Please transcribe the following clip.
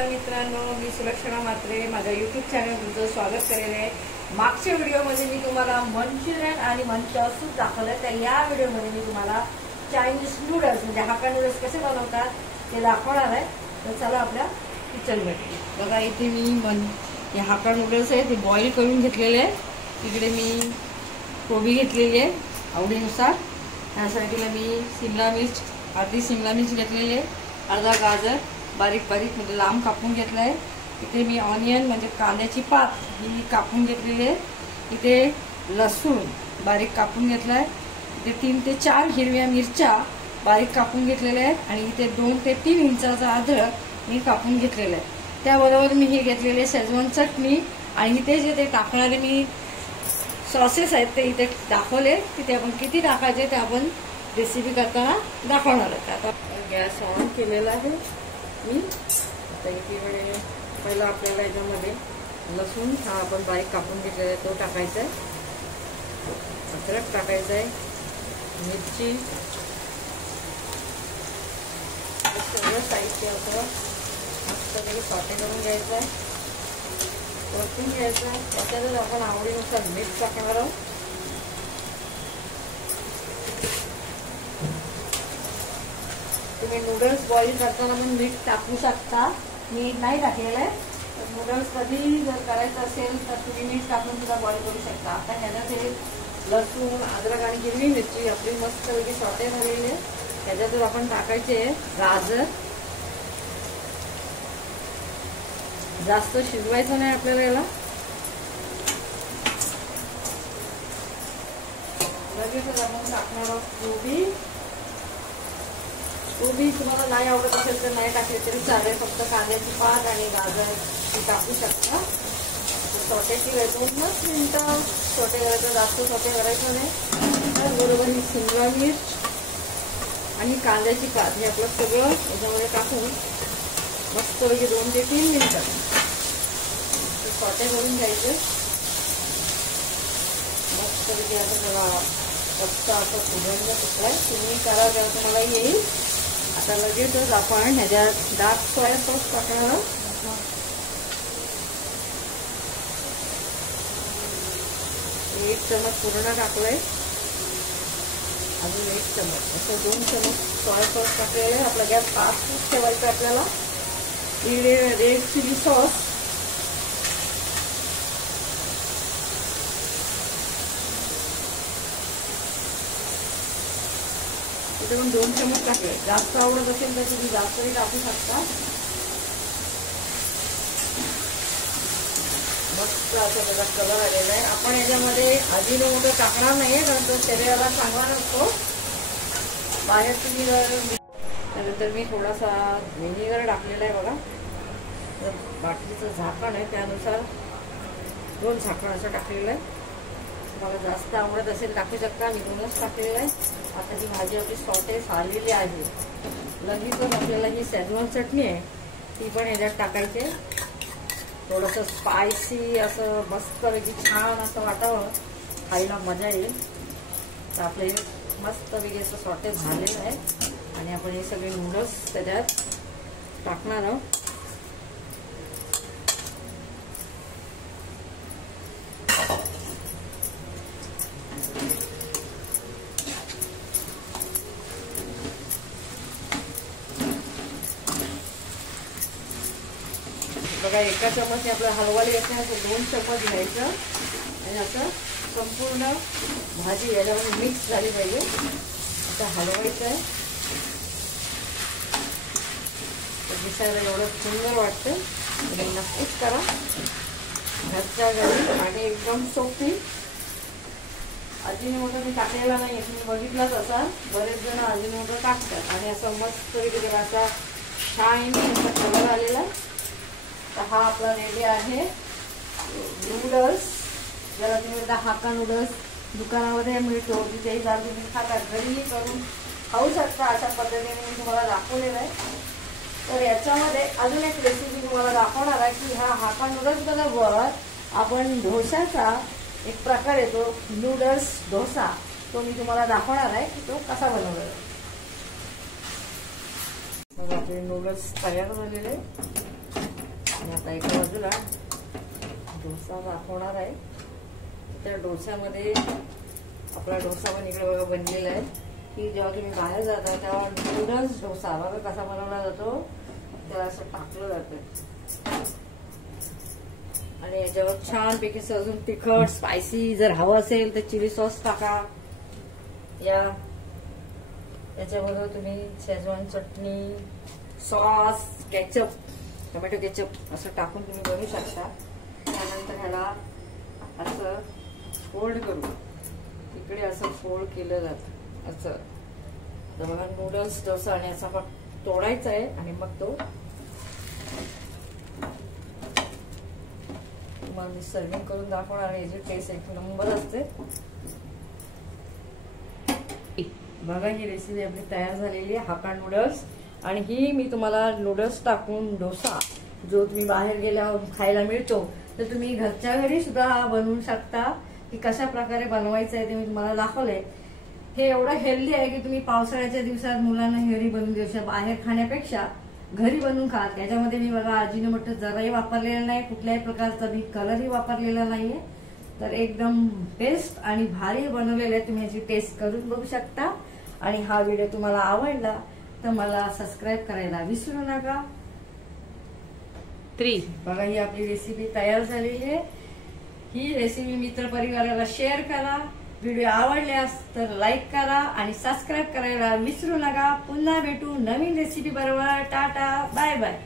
नमस्कार मित्रांनो, मी सुलक्षणा म्हात्रे माझ्या यूट्यूब चॅनल तुमचं स्वागत करेल आहे। मागच्या व्हिडिओमध्ये मी तुम्हाला मंचुरियन आणि मंचा सूप दाखवलं, तर या व्हिडिओमध्ये मी तुम्हाला चायनीज नूडल्स म्हणजे हाक्का नूडल्स कसे बनवतात ते दाखवणार आहे। तर चला आपल्या किचनमध्ये बघा, इथे मी हे हाक्का नूडल्स आहे ते बॉईल करून घेतलेले आहे। इकडे मी कोबी घेतलेली आहे आवडीनुसार। या साईडला मी शिमला मिर्च, अर्धी शिमला मिर्च घेतलेली आहे, अर्धा गाजर बारीक बारीक म्हणजे लांब कापून घेतला आहे। इथे मी ऑनियन म्हणजे कांद्याची पात ही कापून घेतलेली आहे। इथे लसूण बारीक कापून घेतला आहे। इथे 3 ते 4 हिरव्या मिरच्या बारीक कापून घेतलेल्या आहेत आणि इथे 2 ते 3 इंचाचा अद्रक मी कापून घेतलेला आहे। त्याबरोबर मी हे घेतलेले शेजवान चटणी आणि इथे जे ते टाकणारे मी सॉसेस आहेत ते इथे दाखवले। तिथे आपण किती टाकायचे ते आपण रेसिपी करताना दाखवणार आहे। आता गॅस ऑन केलेला आहे मी। आता इथे पहिला आपल्याला याच्यामध्ये लसूण हा आपण बारीक कापून घेतलेला आहे तो टाकायचा आहे, अद्रक टाकायचा आहे, मिरची, सगळं साहित्य असं मस्तपैकी सॉटे करून घ्यायचं आहे, परतून घ्यायचं आहे। त्याच्यातच आपण आवडीनुसार मीठ टाकणार आहोत। तुम्ही नूडल्स बॉईल करताना पण मीठ टाकू शकता, मीठ नाही टाकलेलं आहे। तर नूडल्स कधी जर करायचं असेल तर तुम्ही मीठ टाकून सुद्धा बॉईल करू शकता। आता ह्याच्यात हे लसूण, अद्रक आणि हिरवी मिरची आपली मस्तपैकी सॉटे झालेली आहे। त्याच्यातच आपण टाकायचे गाजर। जास्त शिजवायचं नाही आपल्याला याला। लगेचच आपण टाकणार आहोत कोबी तुम्हाला नाही आवडत असेल तर नाही टाकले तरी चालेल, फक्त कांद्याची पात आणि गाजर ती टाकू शकता। सॉटेची वेळ 2 मिनिटं सॉटे करायचं, जास्त सॉटे करायचं नाही। त्याचबरोबर ही शिमला मिर्च आणि कांद्याची पात हे आपलं सगळं याच्यामध्ये टाकून मस्तपैकी 2 ते 3 मिनिटं सॉटे करून घ्यायचे। मस्तपैकी आता जरा फक्त असं फुगवून सुटलाय, तुम्ही करा जेव्हा तुम्हाला येईल। आता लगेचच आपण ह्याच्यात डार्क सोया सॉस टाकणार आहोत। 1 चमच पूर्ण टाकलाय, अजून 1 चमच असं 2 चमच सोया सॉस टाकलेलं आहे। आपला गॅस फास्ट ठेवायचा आपल्याला। रेड चिली सॉस, इथे पण 2 चमच टाकले। जास्त आवडत असेल तर तुम्ही जास्तही टाकू शकता। मस्त असं त्याचा कलर आलेला आहे। आपण याच्यामध्ये अजिनोमोटो टाकणार नाहीये कारण तो शरीराला चांगला नसतो। बाहेर तुम्ही त्यानंतर मी थोडासा व्हिनेगर टाकलेला आहे बघा। बाटलीचं झाकण आहे त्यानुसार 2 झाकण असं टाकलेलं आहे। तुम्हाला जास्त आवडत असेल टाकू शकता, मी 2च टाकलेलं आहे। आता ही भाजी आपली सॉटे झालेली आहे। लगेचच आपल्याला ही शेजवान चटणी आहे ती पण याच्यात टाकायची। थोडंसं स्पायसी असं मस्तपैकी छान असं वाटावं, खायला मजा येईल। तर आपले मस्तपैकी असं सॉटे झालेलं आहे आणि आपण हे सगळे नूडल्स त्याच्यात टाकणार आहोत। बघा, 1 चमच आपल्याला हलवायला येत नाही, असं 2 चमच घ्यायचं आणि असं संपूर्ण भाजी याच्यामध्ये मिक्स झाली पाहिजे। आता हलवायचं आहे, दिसायला एवढं सुंदर वाटतं। तुम्ही नक्कीच करा घरच्या घरी आणि एकदम सोपी। अजिनोमोटो मी टाकलेला नाही, तुम्ही बघितलाच असा बरेच जण अजिनोमोटो टाकतात आणि असं मस्त जरा असा शायनी असा कलर आलेला। तर हा आपला रेडी आहे नूडल्स, ज्याला तुम्ही हाक्का नूडल्स दुकानामध्ये मिळतो तिथेही जाऊन तुम्ही खातात, घरीही करून खाऊ शकता। अशा पद्धतीने मी तुम्हाला दाखवलेलं आहे। तर याच्यामध्ये अजून एक रेसिपी तुम्हाला दाखवणार आहे की हा हाक्का नूडल्स बरोबर आपण डोशाचा एक प्रकार येतो नूडल्स डोसा, तो मी तुम्हाला दाखवणार आहे की तो कसा बनवला जातो। आपले नूडल्स तयार झालेले। आता एका बाजूला डोसा दाखवणार आहे. त्या डोस्यामध्ये आपला डोसा पण इकडे बघा बनलेला आहे की जेव्हा तुम्ही बाहेर जाता तेव्हा नूडल्स डोसा बघा कसा बनवला जातो. त्याला असं टाकलं जातं आणि याच्यावर छानपैकी सजून तिखट स्पायसी जर हवं असेल तर चिली सॉस टाका. याच्याबरोबर तुम्ही शेजवान चटणी, सॉस, केचप, टोमॅटो केचप असं टाकून तुम्ही बनवू शकता. त्यानंतर ह्याला असं फोल्ड करू, इकडे असं फोल्ड केलं जातं असं. तर बघा नूडल्स डोसा आणि असा पण तोडायचा आहे आणि मग तो तुम्हाला सर्विंग करून दाखवणार आहे. याची टेस्ट एक नंबर असते. बघा ही रेसिपी आपली तयार झालेली आहे, हाका नूडल्स. आणि ही मी तुम्हाला नूडल्स टाकून डोसा जो तुम्ही बाहेर गेल्यावर खायला मिळतो तर तुम्ही घरच्या घरी सुद्धा बनवू शकता. की कशा प्रकारे बनवायचं आहे ते मी तुम्हाला दाखवलंय. हे एवढं हेल्दी आहे की तुम्ही पावसाळ्याच्या दिवसात मुलांना घरी बनवून देऊ शकता. बाहेर खाण्यापेक्षा घरी बनवून खा. त्याच्यामध्ये मी बघा अजिनोमोटो जराही वापरलेला नाही, कुठल्याही प्रकारचा मी कलरही वापरलेला नाहीये. तर एकदम बेस्ट आणि भारी बनवलेले आहे. तुम्ही याची टेस्ट करून बघू शकता. आणि हा व्हिडिओ तुम्हाला आवडला तर मला सबस्क्राईब करायला विसरू नका. बघा ही आपली रेसिपी तयार झालेली आहे. ही रेसिपी मित्रपरिवाराला शेअर करा. व्हिडिओ आवडल्यास तर लाईक करा आणि सबस्क्राईब करायला विसरू नका. पुन्हा भेटू नवीन रेसिपी बरोबर. Tata bye bye.